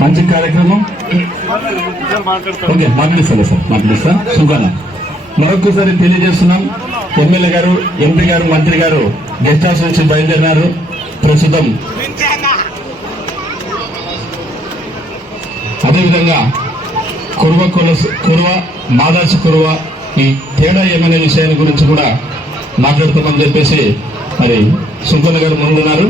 మంచి కార్యక్రమం. Okay, మాట్లాడిస్తాను sir, మాట్లాడిస్తా. సుఖాన మరొకసారి తెలియజేస్తున్నాం, ఎమ్మెల్యే గారు, ఎంపీ గారు, మంత్రి గారు గెస్ట్ హౌస్ నుంచి బయలుదేరినారు. ప్రస్తుతం అదేవిధంగా కురువ మాదాసి కురువ ఈ తేడా ఏమనే విషయాల గురించి కూడా మాట్లాడుతామని చెప్పేసి మరి సుంకన్న గారు ముందున్నారు.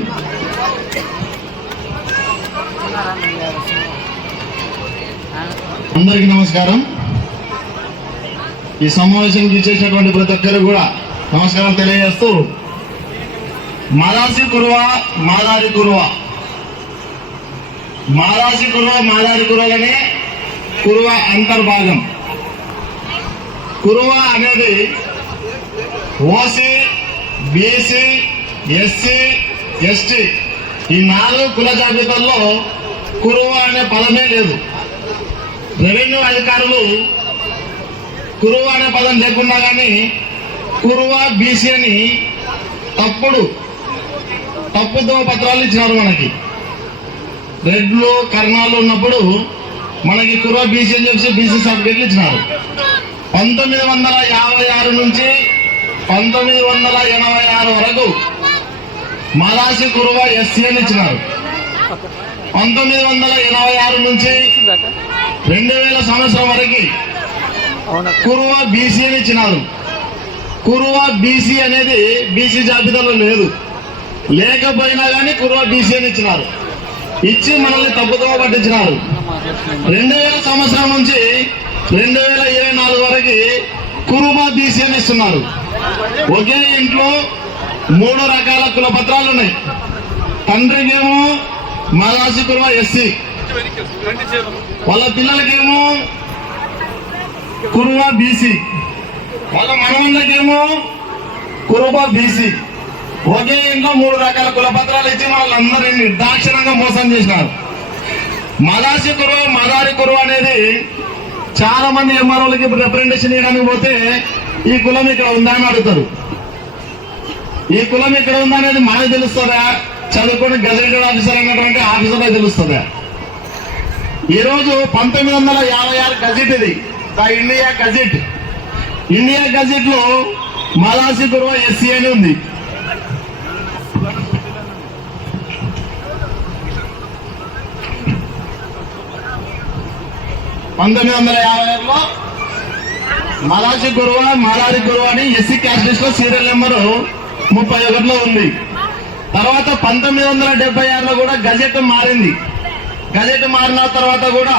అందరికీ నమస్కారం. ఈ సమావేశానికి ఇచ్చేసినటువంటి ప్రతి ఒక్కరు కూడా నమస్కారం తెలియజేస్తూ, మాదాసి కురువ మాదారి కురువ, మాదాసి కురువ మాదారి కురువలనే కురువ అంతర్భాగం. కురువ అనేది ఓసీ, బీసీ, ఎస్సీ, ఎస్టీ ఈ 4 కుల జాబితాల్లో కురువ అనే పదమే లేదు. రెవెన్యూ అధికారులు కురువ అనే పదం లేకుండా కానీ కురువ బీసీ అని తప్పుదో పత్రాలు ఇచ్చినారు. మనకి రెడ్లు కర్ణాలు ఉన్నప్పుడు మనకి కురువ బీసీ అని చెప్పి బీసీ సర్టిఫికేట్లు ఇచ్చినారు. 1956 నుంచి 1986 వరకు మాదాసి కురువ ఎస్సీ అని ఇచ్చినారు. 1986 నుంచి 2000 సంవత్సరం వరకు కురువ బీసీ అని ఇచ్చినారు. కురువ బీసీ అనేది బీసీ జాబితాలో లేదు, లేకపోయినా కానీ కురువ బీసీ అని ఇచ్చినారు. ఇచ్చి మనల్ని తప్పుదోవ పట్టించినారు. 2000 సంవత్సరం నుంచి 2024 వరకు కురువ బీసీ అని ఇస్తున్నారు. ఒకే ఇంట్లో 3 రకాల కుల పత్రాలు ఉన్నాయి. తండ్రికేమో మాదాసి కురువ ఎస్సీ, వాళ్ళ పిల్లలకేమో కురువ బీసీ, వాళ్ళ మనవళ్ళకేమో కురువ బీసీ. ఒకే ఇంట్లో 3 రకాల కుల పత్రాలు ఇచ్చి వాళ్ళందరినీ నిర్దాక్షిణంగా మోసం చేసినారు. మాదాసి కురువ మాదారి కురువ అనేది చాలా మంది ఎంఆర్ఓలకి రిప్రజెంటేషన్ ఇవ్వడానికి పోతే ఈ కులం ఇక్కడ ఉందా అని అడుగుతారు. ఈ కులం ఇక్కడ ఉందా అనేది మనకు తెలుస్తుందా, చదువుకొని గజెటెడ్ ఆఫీసర్ అన్నటువంటి ఆఫీసర్లకు తెలుస్తుందా? ఈరోజు 1956 గజెట్, ఇది the India gazette. India gazette లో మాదాసి కురువ ఎస్సీ అని ఉంది. లో మాదాసి కురువ మాదారి కురువ అని ఎస్సీ క్యాస్ట్ లిస్ట్ లో సీరియల్ నెంబరు 31లో ఉంది. తర్వాత 1976లో కూడా గజెట్ మారింది. గజెట్ మారిన తర్వాత కూడా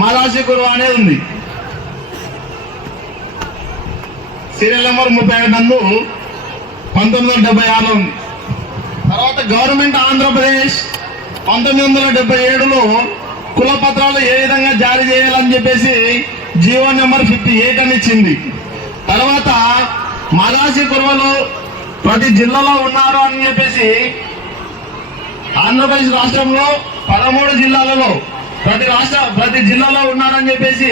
మాదాసి కురువ అనేది ఉంది. సీరియల్ నెంబర్ 31 1976లో ఉంది. తర్వాత గవర్నమెంట్ ఆంధ్రప్రదేశ్ 1977లో కుల పత్రాలు ఏ విధంగా జారీ చేయాలని చెప్పేసి జీవో నెంబర్ 58 అని ఇచ్చింది. తర్వాత మాదాసి కురువలు ప్రతి జిల్లాలో ఉన్నారు అని చెప్పేసి ఆంధ్రప్రదేశ్ రాష్ట్రంలో 13 జిల్లాలలో ప్రతి జిల్లాలో ఉన్నారని చెప్పేసి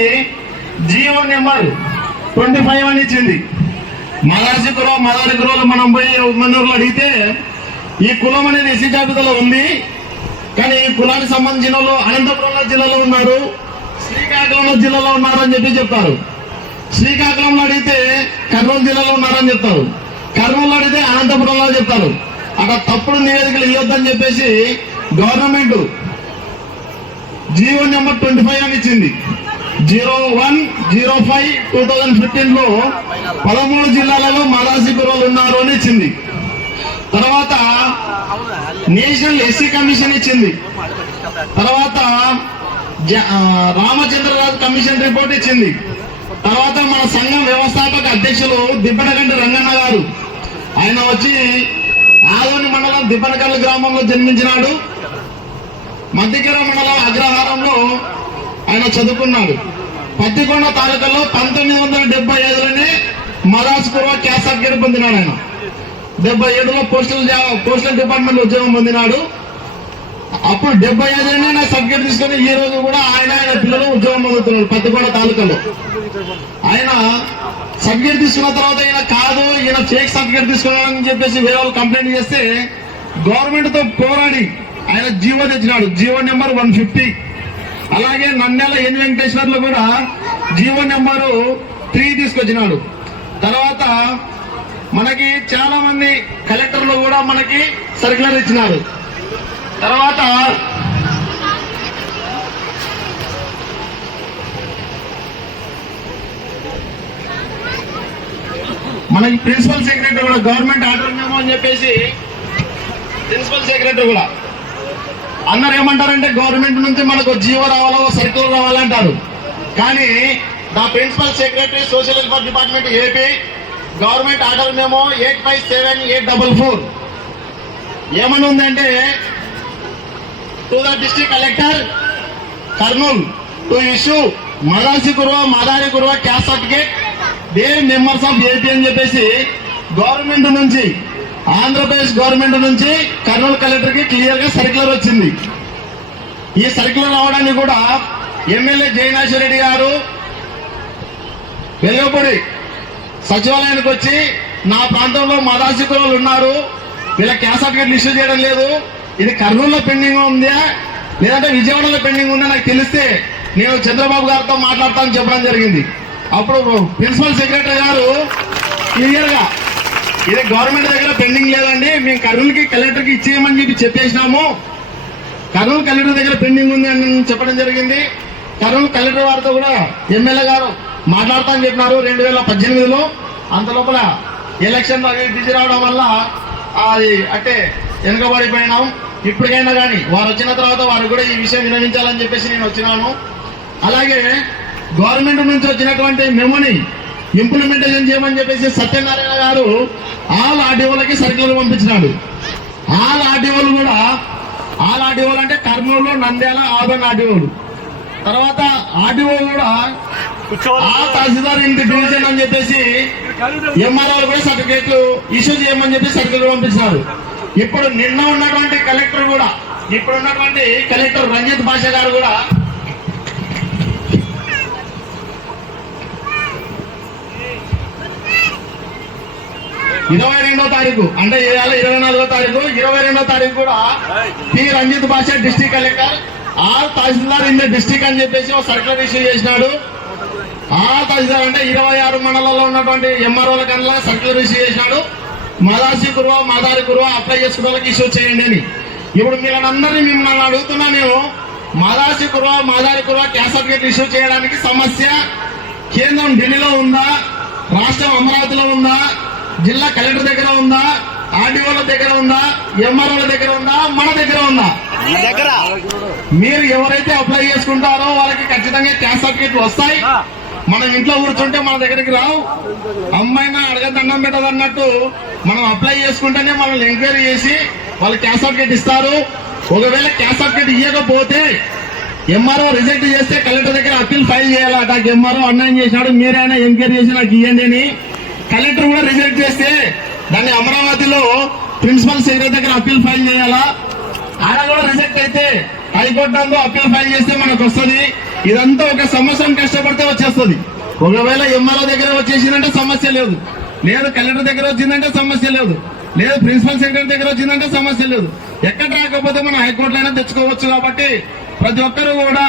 జీవో నెంబర్ 25 అని ఇచ్చింది. మాదాసి కురువ మాదారి కురువలు మనం పోయి మందూరులో అడిగితే ఈ కులం అనేది ఎస్సీ జాబితాలో ఉంది, కానీ ఈ కులానికి సంబంధించిన వాళ్ళు అనంతపురం జిల్లాలో ఉన్నారు, శ్రీకాకుళం జిల్లాలో ఉన్నారు అని చెప్పి చెప్తారు. శ్రీకాకుళంలో అడిగితే కర్నూలు జిల్లాలో ఉన్నారని చెప్తారు, కర్నూలు అడిగితే అనంతపురంలో చెప్తారు. అక్కడ తప్పుడు నివేదికలు ఇవ్వద్దని చెప్పేసి గవర్నమెంట్ జీవో నెంబర్ 25 అని ఇచ్చింది. 01/05/2015లో 13 జిల్లాలలో మాదాసి కురువలు ఉన్నారు అని ఇచ్చింది. తర్వాత నేషనల్ ఎస్సీ కమిషన్ ఇచ్చింది. తర్వాత రామచంద్రరాజు కమిషన్ రిపోర్ట్ ఇచ్చింది. తర్వాత మన సంఘం వ్యవస్థాపక అధ్యక్షులు దిబ్బనగంటి రంగన్న గారు, ఆయన వచ్చి ఆదోని మండలం దిబ్బనగల్లి గ్రామంలో జన్మించినాడు. మధ్యకెర మండలం అగ్రహారంలో ఆయన చదువుకున్నాడు. పత్తికొండ తాలూకాలో 1975లోనే మాదాసి కురువ క్యాస్ట్ సర్టిఫికేట్ పొందినాడు. ఆయన 77లో పోస్టల్ డిపార్ట్మెంట్ ఉద్యోగం పొందినాడు. అప్పుడు 75లోనే నా సర్టిఫికేట్ తీసుకుని ఈ రోజు కూడా ఆయన పిల్లలు ఉద్యోగం పొందుతున్నాడు పత్తికొండ తాలూకాలో. ఆయన సర్టిఫికేట్ తీసుకున్న తర్వాత ఈయన ఫేక్ సర్టిఫికేట్ తీసుకున్నాడని చెప్పేసి వేరే వాళ్ళు కంప్లైంట్ చేస్తే గవర్నమెంట్ తో పోరాడి ఆయన జీవో తెచ్చినాడు, జీవో నెంబర్ 150. అలాగే నంద్యాల ఎన్ వెంకటేశ్వర్లు కూడా జీవో నెంబరు 3 తీసుకొచ్చినాడు. తర్వాత మనకి చాలా మంది కలెక్టర్లు కూడా మనకి సర్క్యులర్ ఇచ్చినారు. తర్వాత మనకి ప్రిన్సిపల్ సెక్రటరీ కూడా గవర్నమెంట్ ఆర్డర్ మేమో అని చెప్పేసి ప్రిన్సిపల్ సెక్రటరీ కూడా అందరు ఏమంటారంటే గవర్నమెంట్ నుంచి మనకు జీవో రావాలో సర్క్యులర్ రావాలంటారు. కానీ the principal secretary social welfare department AP government order memo 857844 ఏమని ఉందంటే to the district collector Kurnool to issue Madasi Kurva Madari Kurva caste certificate they members of AP అని చెప్పేసి గవర్నమెంట్ నుంచి ఆంధ్రప్రదేశ్ గవర్నమెంట్ నుంచి కర్నూలు కలెక్టర్ కి క్లియర్ గా సర్క్యులర్ వచ్చింది. ఈ సర్క్యులర్ రావడానికి కూడా ఎమ్మెల్యే జయనాశ్వర రెడ్డి గారు వెల్లపూడి సచివాలయానికి వచ్చి నా ప్రాంతంలో మదాసి కుర్రలు ఉన్నారు, వీళ్ళ క్యాస్ట్ సర్టిఫికేట్లు ఇష్యూ చేయడం లేదు, ఇది కర్నూలులో పెండింగ్ ఉందా లేదంటే విజయవాడలో పెండింగ్ ఉందా నాకు తెలిస్తే నేను చంద్రబాబు గారితో మాట్లాడతానని చెప్పడం జరిగింది. అప్పుడు ప్రిన్సిపల్ సెక్రటరీ గారు క్లియర్ గా ఇది గవర్నమెంట్ దగ్గర పెండింగ్ లేదండి, మేము కర్నూలుకి కలెక్టర్కి ఇచ్చేయమని చెప్పేసినాము, కర్నూలు కలెక్టర్ దగ్గర పెండింగ్ ఉంది అని చెప్పడం జరిగింది. కర్నూలు కలెక్టర్ వారితో కూడా ఎమ్మెల్యే గారు మాట్లాడతానని చెప్పినారు 2018లో. అంత లోపల ఎలక్షన్ అవి బిజీ రావడం వల్ల అది అంటే వెనుకబడిపోయినాం. ఇప్పటికైనా కానీ వారు వచ్చిన తర్వాత వారు కూడా ఈ విషయం వినవించాలని చెప్పేసి నేను వచ్చినాను. అలాగే గవర్నమెంట్ నుంచి వచ్చినటువంటి మెమోని ఇంప్లిమెంటేషన్ చేయమని చెప్పేసి సత్యనారాయణ గారు ఆల్ ఆర్డీఓలకి సర్క్యులర్ పంపించినాడు. ఆల్ ఆర్డీఓలు కూడా ఆల్ ఆర్డీఓలు అంటే కర్నూలు, నంద్యాల, ఆదోన్ ఆర్డీఓలు. తర్వాత ఆర్డీఓ కూడా ఆ తహసీల్దార్ ఇంటి డివిజన్ అని చెప్పేసి ఎంఆర్ఓలు కూడా సర్టిఫికేట్లు ఇష్యూ చేయమని చెప్పి సర్క్యులర్ పంపించినారు. ఇప్పుడు నిన్న ఉన్నటువంటి కలెక్టర్ కూడా ఇప్పుడు ఉన్నటువంటి కలెక్టర్ రంజిత్ భాష గారు కూడా ఇరవై 22వ తారీఖు అంటే 24వ తారీఖు 22వ తారీఖు కూడా పి రంజిత్ భాష district collector all tahsildar in the district అని చెప్పేసి ఒక సర్క్యులర్ ఇష్యూ చేసినాడు. ఆ తహసీల్దార్ అంటే 26 మండలాల్లో ఉన్నటువంటి ఎంఆర్ఓల కన్నా సర్క్యులర్ ఇష్యూ చేసినాడు. మదాసి కుర్వా మాదారి కుర్వా అప్లై చేసుకున్న వాళ్ళకి ఇష్యూ చేయండి అని. ఇప్పుడు మీరందరినీ మిమ్మల్ని అడుగుతున్నా, నేను Madasi Kurva Madari Kurva caste certificate issue చేయడానికి సమస్య కేంద్రం ఢిల్లీలో ఉందా, రాష్ట్రం అమరావతిలో ఉందా, జిల్లా కలెక్టర్ దగ్గర ఉందా, ఆర్డీఓల దగ్గర ఉందా, ఎంఆర్ఓల దగ్గర ఉందా, మన దగ్గర ఉందా? మీరు ఎవరైతే అప్లై చేసుకుంటారో వాళ్ళకి ఖచ్చితంగా క్యాస్ట్ సర్టిఫికేట్ వస్తాయి. మనం ఇంట్లో కూర్చుంటే మన దగ్గరికి రావు. అమ్మాయినా అడగదండం పెట్టదు అన్నట్టు మనం అప్లై చేసుకుంటేనే మనల్ని ఎంక్వైరీ చేసి వాళ్ళు క్యాస్ట్ సర్టిఫికేట్ ఇస్తారు. ఒకవేళ క్యాస్ట్ సర్టిఫికేట్ ఇవ్వకపోతే ఎంఆర్ఓ రిజెక్ట్ చేస్తే కలెక్టర్ దగ్గర అప్పీల్ ఫైల్ చేయాలి. నాకు ఎంఆర్ఓ అన్యాయం చేసినాడు, మీరైనా ఎంక్వైరీ చేసి నాకు ఇవ్వండి అని. కలెక్టర్ కూడా రిజెక్ట్ చేస్తే దాన్ని అమరావతిలో ప్రిన్సిపల్ సెక్రటరీ దగ్గర అప్పీల్ ఫైల్ చేయాలా. ఆయన కూడా రిజెక్ట్ అయితే హైకోర్టు నందు అప్పీల్ ఫైల్ చేస్తే మనకు వస్తుంది. ఇదంతా ఒక సంవత్సరం కష్టపడితే వచ్చేస్తుంది. ఒకవేళ ఎంఆర్ఓ దగ్గర వచ్చేసిందంటే సమస్య లేదు, లేదు కలెక్టర్ దగ్గర వచ్చిందంటే సమస్య లేదు, లేదు ప్రిన్సిపల్ సెక్రటరీ దగ్గర వచ్చిందంటే సమస్య లేదు. ఎక్కడ రాకపోతే మనం హైకోర్టులో తెచ్చుకోవచ్చు. కాబట్టి ప్రతి ఒక్కరు కూడా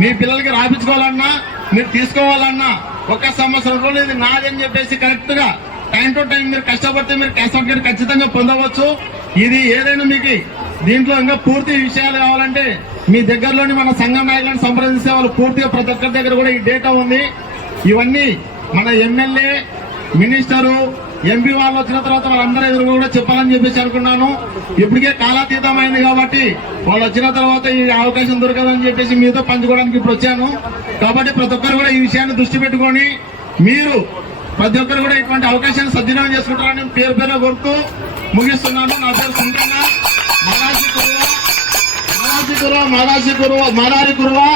మీ పిల్లలకి రాపించుకోవాలన్నా మీరు తీసుకోవాలన్నా ఒక సంవత్సరం రోజులు ఇది నాదని చెప్పేసి కరెక్ట్ గా టైం టు టైం మీరు కష్టపడితే మీరు క్యాస్ట్ సర్టిఫికేట్ ఖచ్చితంగా పొందవచ్చు. ఇది ఏదైనా మీకు దీంట్లో ఇంకా పూర్తి విషయాలు కావాలంటే మీ దగ్గరలోని మన సంఘం నాయకులను సంప్రదిస్తే వాళ్ళు పూర్తిగా ప్రతి ఒక్కరి దగ్గర కూడా ఈ డేటా ఉంది. ఇవన్నీ మన ఎమ్మెల్యే, మినిస్టరు, ఎంపీ వాళ్ళు వచ్చిన తర్వాత వాళ్ళందరూ ఎదురు కూడా చెప్పాలని చెప్పేసి అనుకున్నాను. ఇప్పటికే కాలాతీతమైంది కాబట్టి వాళ్ళు వచ్చిన తర్వాత ఈ అవకాశం దొరకదని చెప్పేసి మీతో పంచుకోవడానికి ఇప్పుడు వచ్చాను. కాబట్టి ప్రతి ఒక్కరు కూడా ఈ విషయాన్ని దృష్టి పెట్టుకొని మీరు ప్రతి ఒక్కరు కూడా ఇటువంటి అవకాశాన్ని సద్వినియోగం చేసుకుంటారని పేరు పేరులో కోరుతూ ముగిస్తున్నాను. నా పేరు సుంకన్న, మాదాసి కుర్వా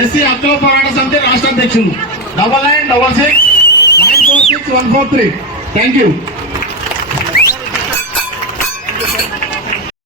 ఎస్సీ హక్కుల పోరాట సమితి రాష్ట్ర అధ్యక్షులు. 9966946143. Thank you.